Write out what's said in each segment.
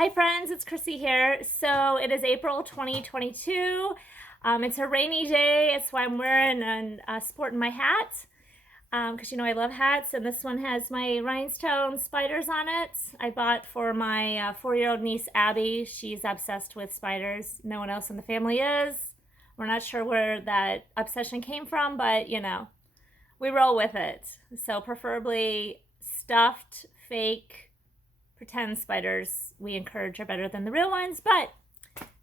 Hi friends, it's Chrissy here. So it is April 2022. It's a rainy day. It's why I'm wearing and sporting my hat because you know I love hats. And this one has my rhinestone spiders on it. I bought for my 4-year-old niece Abby. She's obsessed with spiders. No one else in the family is. We're not sure where that obsession came from, but you know, we roll with it. So preferably stuffed, fake, pretend spiders we encourage are better than the real ones, but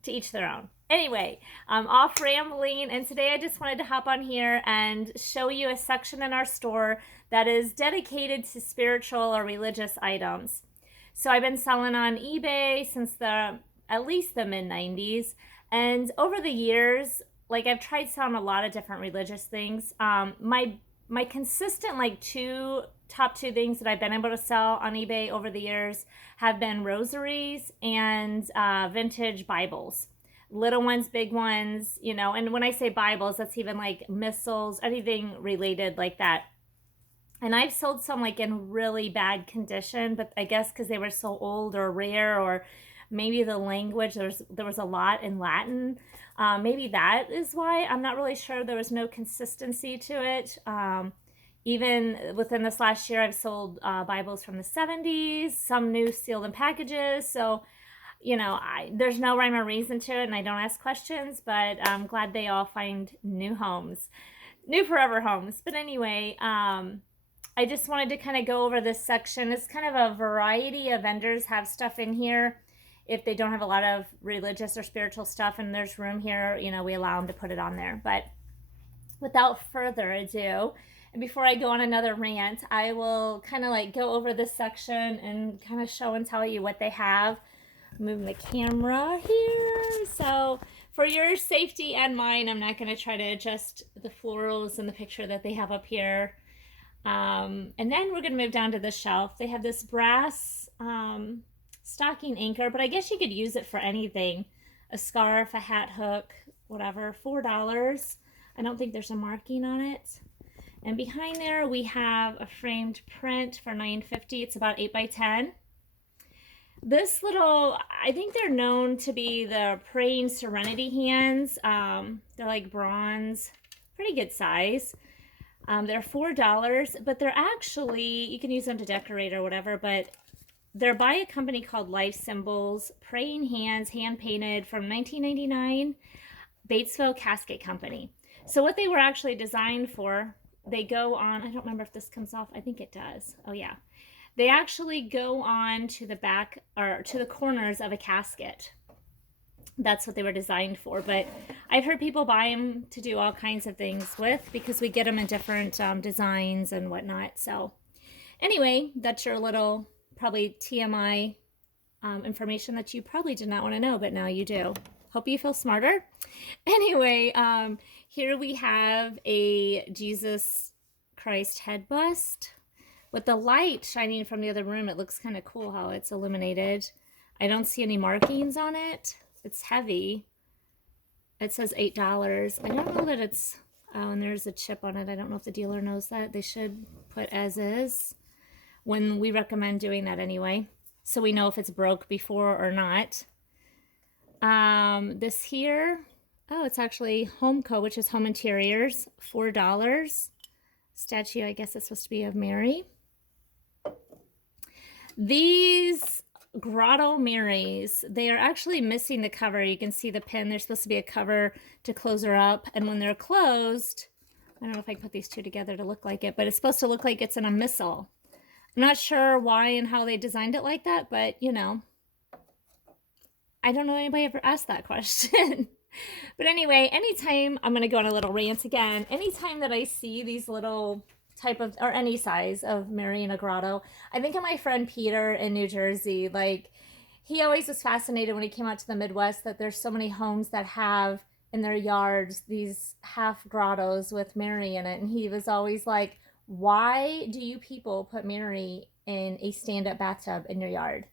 to each their own. Anyway, I'm off rambling, and today I just wanted to hop on here and show you a section in our store that is dedicated to spiritual or religious items. So I've been selling on eBay since at least the mid 90s, and over the years, like I've tried selling a lot of different religious things. My consistent top two things that I've been able to sell on eBay over the years have been rosaries and vintage Bibles. Little ones, big ones, you know, and when I say Bibles, that's even like missals, anything related like that. And I've sold some like in really bad condition, but I guess because they were so old or rare, or maybe the language, there was a lot in Latin. Maybe that is why. I'm not really sure. There was no consistency to it. Even within this last year, I've sold Bibles from the 70s, some new sealed in packages. So, you know, there's no rhyme or reason to it, and I don't ask questions, but I'm glad they all find new homes, new forever homes. But anyway, I just wanted to kind of go over this section. It's kind of a variety of vendors have stuff in here. If they don't have a lot of religious or spiritual stuff and there's room here, you know, we allow them to put it on there. But without further ado, and before I go on another rant, I will kind of like go over this section and kind of show and tell you what they have. Move the camera here. So for your safety and mine, I'm not going to try to adjust the florals in the picture that they have up here. And then we're going to move down to the shelf. They have this brass stocking anchor, but I guess you could use it for anything. A scarf, a hat hook, whatever. $4. I don't think there's a marking on it. And behind there we have a framed print for $9.50. It's about 8 by 10. This little, I think they're known to be the praying serenity hands. They're like bronze, pretty good size. They're $4, but they're actually, you can use them to decorate or whatever, but they're by a company called Life Symbols, praying hands, hand painted, from 1999, Batesville Casket Company. So what they were actually designed for, they go on, I don't remember if this comes off, I think it does. Oh yeah. They actually go on to the back or to the corners of a casket. That's what they were designed for. But I've heard people buy them to do all kinds of things with because we get them in different designs and whatnot. So anyway, that's your little probably TMI information that you probably did not want to know, but now you do. Hope you feel smarter. Anyway, here we have a Jesus Christ head bust. With the light shining from the other room, it looks kind of cool how it's illuminated. I don't see any markings on it. It's heavy. It says $8. I don't know that it's, oh, and there's a chip on it. I don't know if the dealer knows that. They should put as is when we recommend doing that anyway, so we know if it's broke before or not. This here, oh, it's actually Homeco, which is Home Interiors, $4. Statue, I guess it's supposed to be of Mary. These Grotto Marys, they are actually missing the cover. You can see the pin. There's supposed to be a cover to close her up. And when they're closed, I don't know if I can put these two together to look like it, but it's supposed to look like it's in a missal. I'm not sure why and how they designed it like that, but you know, I don't know anybody ever asked that question. But anyway, anytime, I'm going to go on a little rant again. Anytime that I see these little type of, or any size of Mary in a grotto, I think of my friend Peter in New Jersey. Like, he always was fascinated when he came out to the Midwest that there's so many homes that have in their yards these half grottos with Mary in it. And he was always like, why do you people put Mary in a stand-up bathtub in your yard?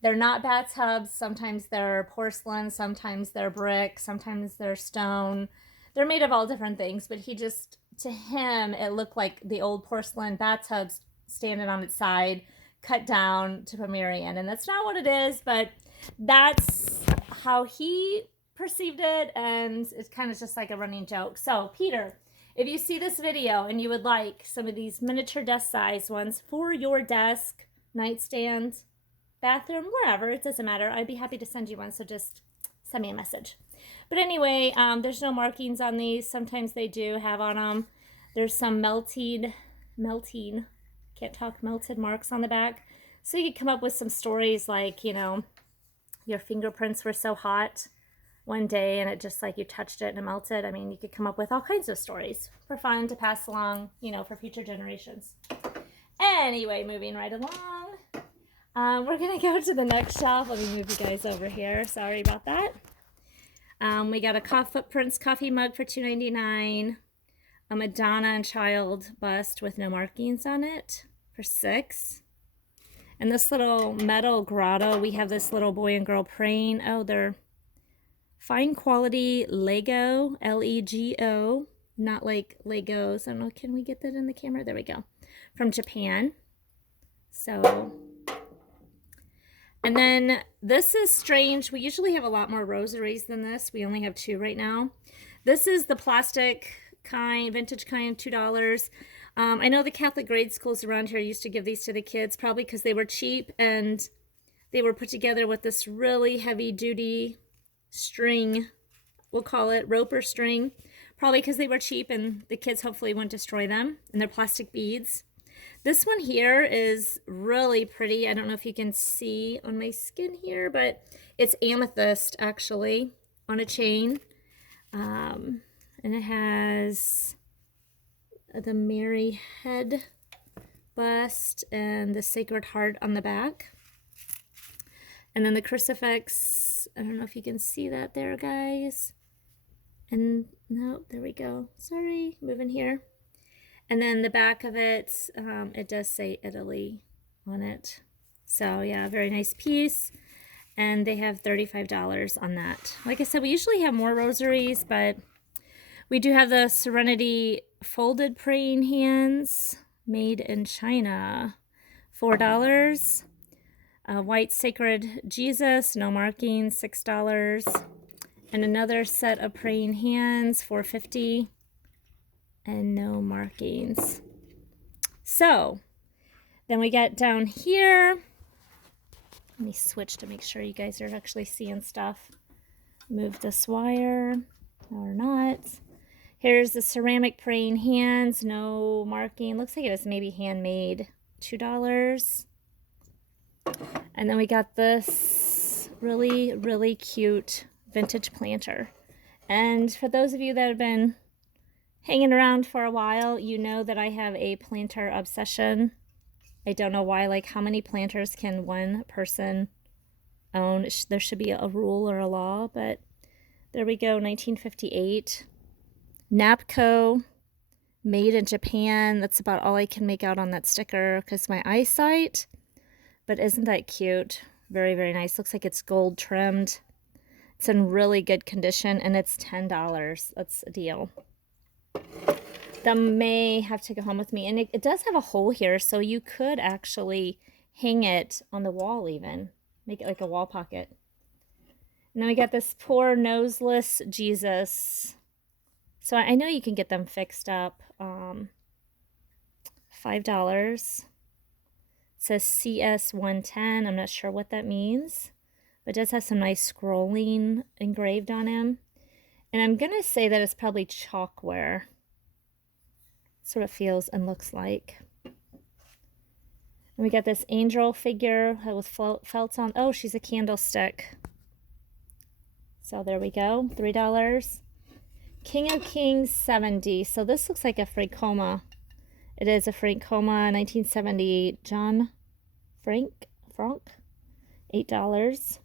They're not bathtubs. Sometimes they're porcelain, sometimes they're brick, sometimes they're stone. They're made of all different things, but he just, to him, it looked like the old porcelain bathtubs standing on its side cut down to Pomerian. And that's not what it is, but that's how he perceived it, and it's kind of just like a running joke. So Peter, if you see this video and you would like some of these miniature desk size ones for your desk, nightstand, bathroom, wherever, it doesn't matter, I'd be happy to send you one. So just send me a message. But anyway, there's no markings on these. Sometimes they do have on them. There's some melted marks on the back. So you could come up with some stories like, you know, your fingerprints were so hot one day and it just like you touched it and it melted. I mean, you could come up with all kinds of stories for fun to pass along, you know, for future generations. Anyway, moving right along. We're going to go to the next shelf. Let me move you guys over here. Sorry about that. We got a Footprints coffee mug for $2.99. A Madonna and Child bust with no markings on it for $6. And this little metal grotto, we have this little boy and girl praying. Oh, they're fine quality Lego, L-E-G-O, not like Legos. I don't know, can we get that in the camera? There we go. From Japan. So, and then this is strange. We usually have a lot more rosaries than this. We only have 2 right now. This is the plastic kind, vintage kind, $2. I know the Catholic grade schools around here used to give these to the kids, probably because they were cheap and they were put together with this really heavy duty string, we'll call it rope or string, probably because they were cheap and the kids hopefully wouldn't destroy them, and they're plastic beads. This one here is really pretty. I don't know if you can see on my skin here, but it's amethyst actually on a chain. And it has the Mary head bust and the Sacred Heart on the back. And then the crucifix, I don't know if you can see that there, guys. And no, there we go. Sorry, moving here. And then the back of it, it does say Italy on it. So yeah, very nice piece. And they have $35 on that. Like I said, we usually have more rosaries, but we do have the Serenity folded praying hands made in China, $4. White Sacred Jesus, no markings, $6. And another set of praying hands, $4.50, and no markings. So then we get down here. Let me switch to make sure you guys are actually seeing stuff. Move this wire or not. Here's the ceramic praying hands, no marking. Looks like it was maybe handmade, $2. And then we got this really, really cute vintage planter. And for those of you that have been hanging around for a while, you know that I have a planter obsession. I don't know why, like how many planters can one person own? There should be a rule or a law, but there we go, 1958. Napco, made in Japan. That's about all I can make out on that sticker because my eyesight. But isn't that cute? Very, very nice. Looks like it's gold trimmed. It's in really good condition, and it's $10. That's a deal. That may have to go home with me. And it does have a hole here, so you could actually hang it on the wall even. Make it like a wall pocket. And then we got this poor noseless Jesus. So I know you can get them fixed up. $5. It says CS110. I'm not sure what that means. But it does have some nice scrolling engraved on him. And I'm going to say that it's probably chalkware. That's what it feels and looks like. And we got this angel figure with felt on. Oh, she's a candlestick. So there we go, $3. King of Kings 70. So this looks like a Francoma. It is a Francoma 1978 John Frank, $8.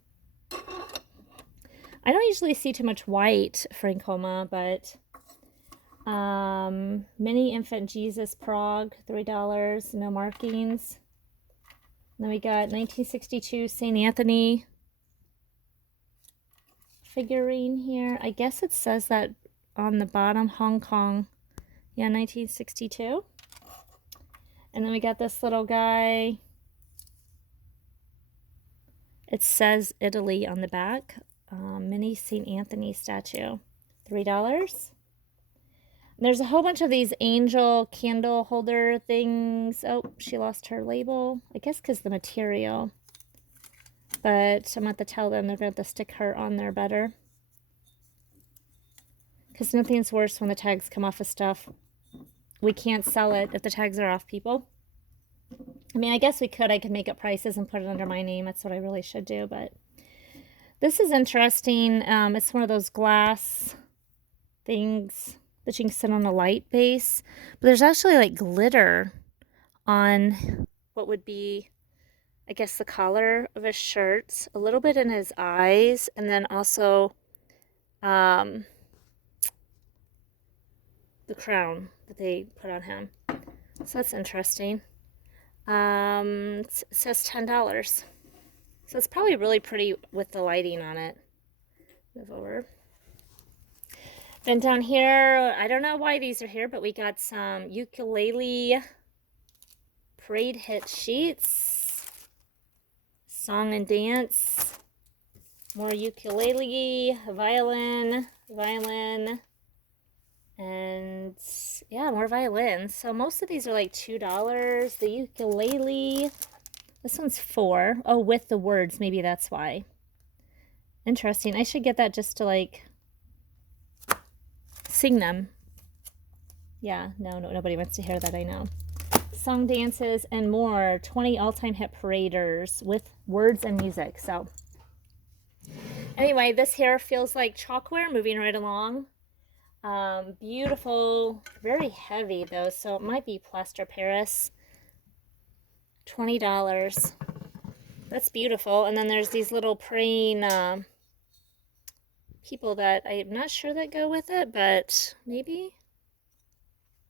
I don't usually see too much white Francoma, but Mini Infant Jesus Prague, $3, no markings. And then we got 1962 St. Anthony figurine here. I guess it says that on the bottom, Hong Kong. Yeah, 1962. And then we got this little guy. It says Italy on the back. Mini St. Anthony statue, $3. There's a whole bunch of these angel candle holder things. Oh, she lost her label. I guess because the material. But I'm going to have to tell them they're going to have to stick her on there better. Because nothing's worse when the tags come off of stuff. We can't sell it if the tags are off, people. I mean, I guess we could. I could make up prices and put it under my name. That's what I really should do. But this is interesting. It's one of those glass things that you can sit on a light base. But there's actually like glitter on what would be, I guess, the collar of his shirt. A little bit in his eyes. And then also the crown that they put on him. So that's interesting. It says $10. So it's probably really pretty with the lighting on it. Move over. Then down here, I don't know why these are here, but we got some ukulele parade hit sheets. Song and dance. More ukulele, violin, and yeah, more violins. So most of these are like $2. The ukulele, this one's $4. Oh, with the words, maybe that's why. Interesting. I should get that just to like sing them. Yeah, no, nobody wants to hear that, I know. Song dances and more. 20 all-time hit paraders with words and music. So anyway, this here feels like chalkware, moving right along. Beautiful, very heavy though, so it might be plaster Paris. $20. That's beautiful. And then there's these little praying people that I'm not sure that go with it, but maybe.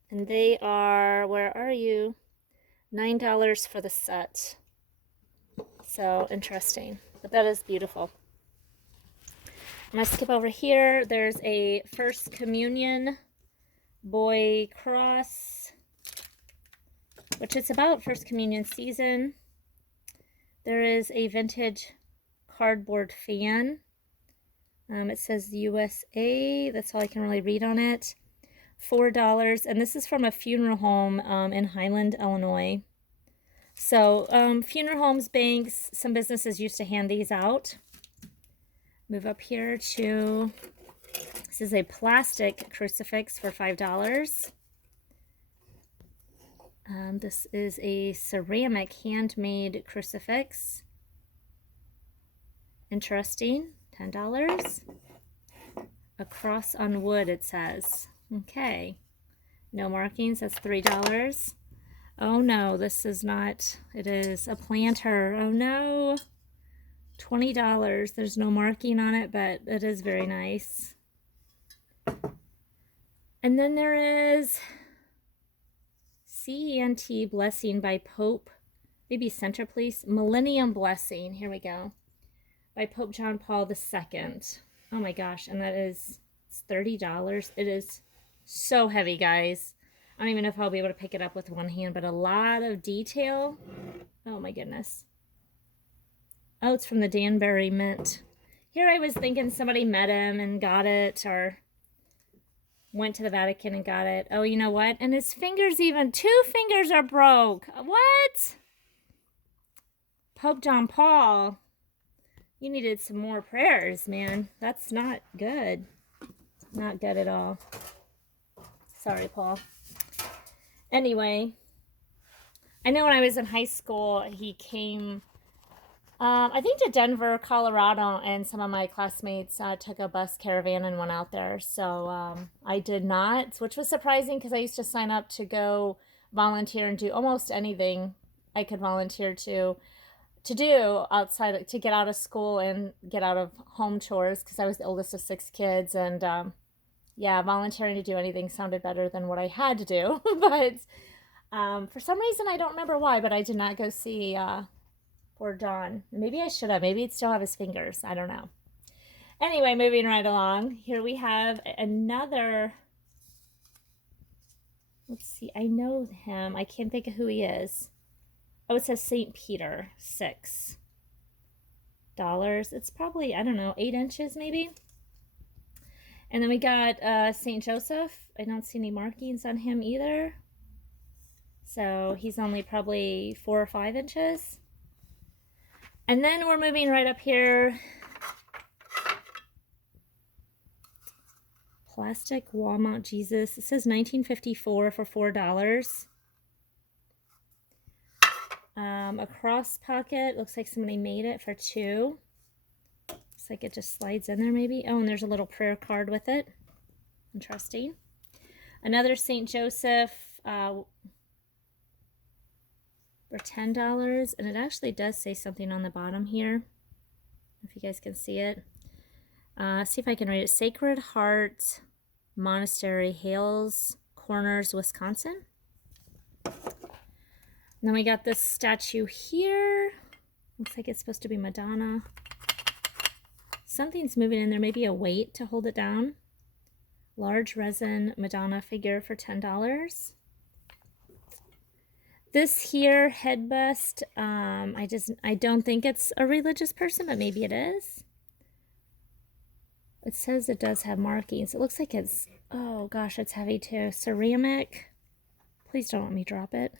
And they are, where are you? $9 for the set. So interesting, but that is beautiful. I'm going to skip over here. There's a First Communion boy cross, which is about First Communion season. There is a vintage cardboard fan. It says USA. That's all I can really read on it. $4. And this is from a funeral home in Highland, Illinois. So funeral homes, banks, some businesses used to hand these out. Move up here to, this is a plastic crucifix for $5. This is a ceramic handmade crucifix. Interesting, $10. A cross on wood, it says. Okay, no markings, that's $3. Oh no, this is not, it is a planter. Oh no. $20. There's no marking on it, but it is very nice. And then there is CENT Blessing by Pope, maybe Center Police, Millennium Blessing. Here we go. By Pope John Paul II. Oh my gosh, and that is, it's $30. It is so heavy, guys. I don't even know if I'll be able to pick it up with one hand, but a lot of detail. Oh my goodness. Oh, it's from the Danbury Mint. Here I was thinking somebody met him and got it, or went to the Vatican and got it. Oh, you know what? And his fingers, even 2 fingers are broke. What? Pope John Paul, you needed some more prayers, man. That's not good. Not good at all. Sorry, Paul. Anyway, I know when I was in high school, he came, I think to Denver, Colorado, and some of my classmates took a bus caravan and went out there. So I did not, which was surprising because I used to sign up to go volunteer and do almost anything I could volunteer to do outside, to get out of school and get out of home chores, because I was the oldest of 6 kids. And yeah, volunteering to do anything sounded better than what I had to do. But for some reason, I don't remember why, but I did not go see poor John. Maybe I should have. Maybe he'd still have his fingers. I don't know. Anyway, moving right along. Here we have another. Let's see. I know him. I can't think of who he is. Oh, it says St. Peter 6. It's probably, I don't know, 8 inches maybe. And then we got St. Joseph. I don't see any markings on him either. So he's only probably 4 or 5 inches. And then we're moving right up here. Plastic wall mount Jesus. It says 1954 for $4. A cross pocket. Looks like somebody made it for $2. Looks like it just slides in there maybe. Oh, and there's a little prayer card with it. Interesting. Another St. Joseph for $10. And it actually does say something on the bottom here. If you guys can see it. See if I can read it. Sacred Heart Monastery, Hales Corners, Wisconsin. And then we got this statue here. Looks like it's supposed to be Madonna. Something's moving in there, maybe a weight to hold it down. Large resin Madonna figure for $10. This here head bust, I don't think it's a religious person, but maybe it is. It says it does have markings. It looks like it's, oh gosh, it's heavy too. Ceramic. Please don't let me drop it.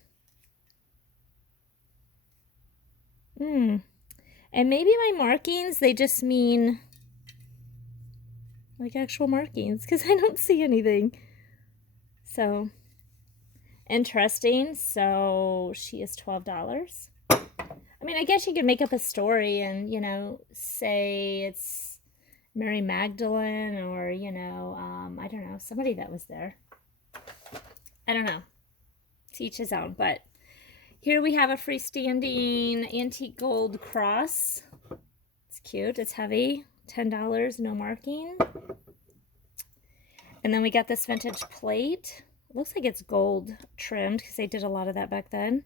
And maybe my markings, they just mean like actual markings, because I don't see anything. So, interesting. So, she is $12. I mean, I guess you could make up a story and, you know, say it's Mary Magdalene or, you know, I don't know, somebody that was there. I don't know. To each his own. But here we have a freestanding antique gold cross. It's cute. It's heavy. $10, no marking. And then we got this vintage plate. It looks like it's gold trimmed because they did a lot of that back then.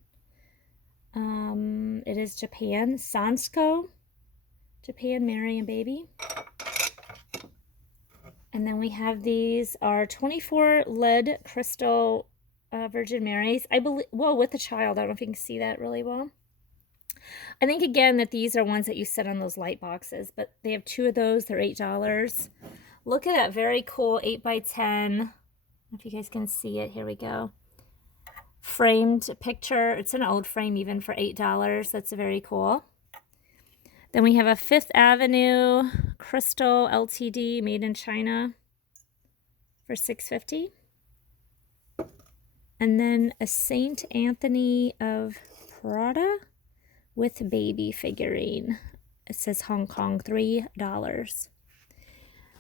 It is Japan. Sansko. Japan, Mary and Baby. And then we have these are 24 lead crystal Virgin Marys. I believe, well, with a child. I don't know if you can see that really well. I think, again, that these are ones that you set on those light boxes. But they have 2 of those. They're $8. Look at that very cool 8x10. If you guys can see it. Here we go. Framed picture. It's an old frame even for $8. That's very cool. Then we have a Fifth Avenue Crystal LTD made in China for $6.50. And then a Saint Anthony of Prada with baby figurine. It says Hong Kong, $3.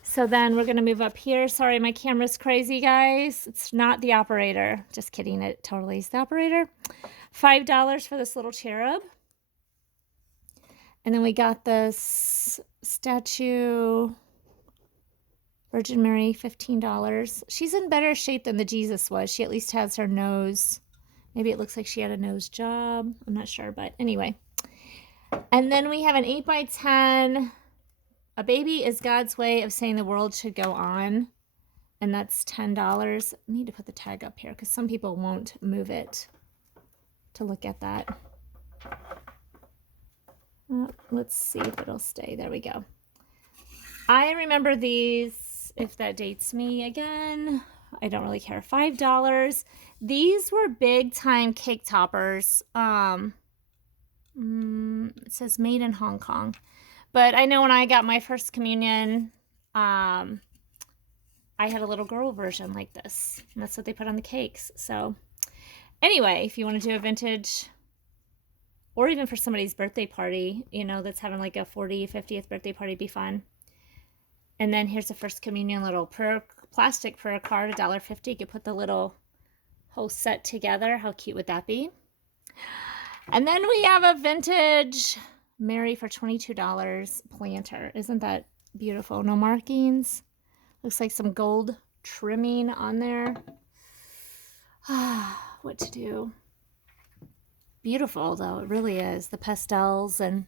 So then we're going to move up here. Sorry, my camera's crazy, guys. It's not the operator. Just kidding. It totally is the operator. $5 for this little cherub. And then we got this statue, Virgin Mary, $15. She's in better shape than the Jesus was. She at least has her nose. Maybe it looks like she had a nose job. I'm not sure, but anyway. And then we have an 8x10. A baby is God's way of saying the world should go on. And that's $10. I need to put the tag up here because some people won't move it to look at that. Let's see if it'll stay. There we go. I remember these, if that dates me again. I don't really care. $5. These were big time cake toppers. It says made in Hong Kong. But I know when I got my first communion, I had a little girl version like this. And that's what they put on the cakes. So anyway, if you want to do a vintage, or even for somebody's birthday party, you know, that's having like a 40th, 50th birthday party, be fun. And then here's the first communion little plastic prayer card, $1.50. You could put the little whole set together. How cute would that be? And then we have a vintage Mary for $22 planter. Isn't that beautiful? No markings. Looks like some gold trimming on there. What to do? Beautiful though, it really is. The pastels and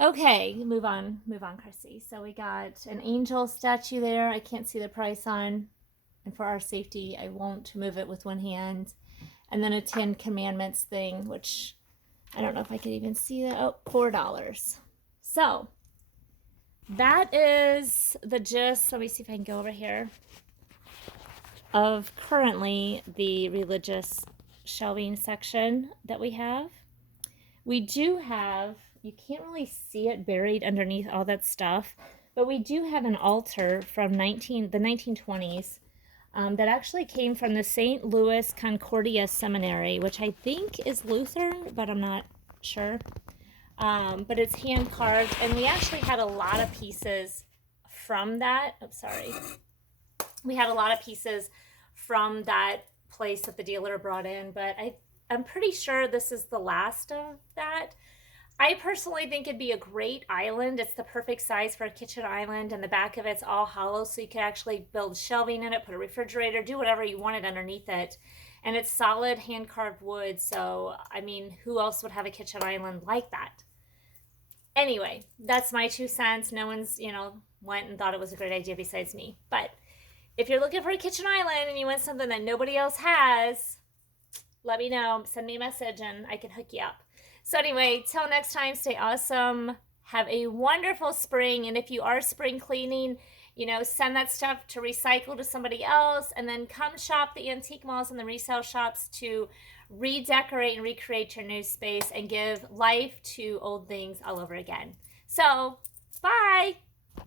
okay, move on, Chrissy. So we got an angel statue there. I can't see the price on, and for our safety, I won't move it with one hand. And then a 10 Commandments thing, which I don't know if I could even see that. Oh, $4. So that is the gist. Let me see if I can go over here of currently the religious shelving section that we have. We do have, you can't really see it buried underneath all that stuff, but we do have an altar from the 1920s that actually came from the St. Louis Concordia Seminary, which I think is Lutheran, but I'm not sure. But it's hand carved, and we actually had a lot of pieces from that. Oh, sorry. We had a lot of pieces from that place that the dealer brought in, but I'm pretty sure this is the last of that. I personally think it'd be a great island. It's the perfect size for a kitchen island, and the back of it's all hollow, so you could actually build shelving in it, put a refrigerator, do whatever you wanted underneath it. And it's solid hand-carved wood, so, I mean, who else would have a kitchen island like that? Anyway, that's my 2 cents. No one's, went and thought it was a great idea besides me. But if you're looking for a kitchen island and you want something that nobody else has, let me know. Send me a message and I can hook you up. So anyway, till next time, stay awesome. Have a wonderful spring. And if you are spring cleaning, send that stuff to recycle to somebody else, and then come shop the antique malls and the resale shops to redecorate and recreate your new space and give life to old things all over again. So, bye.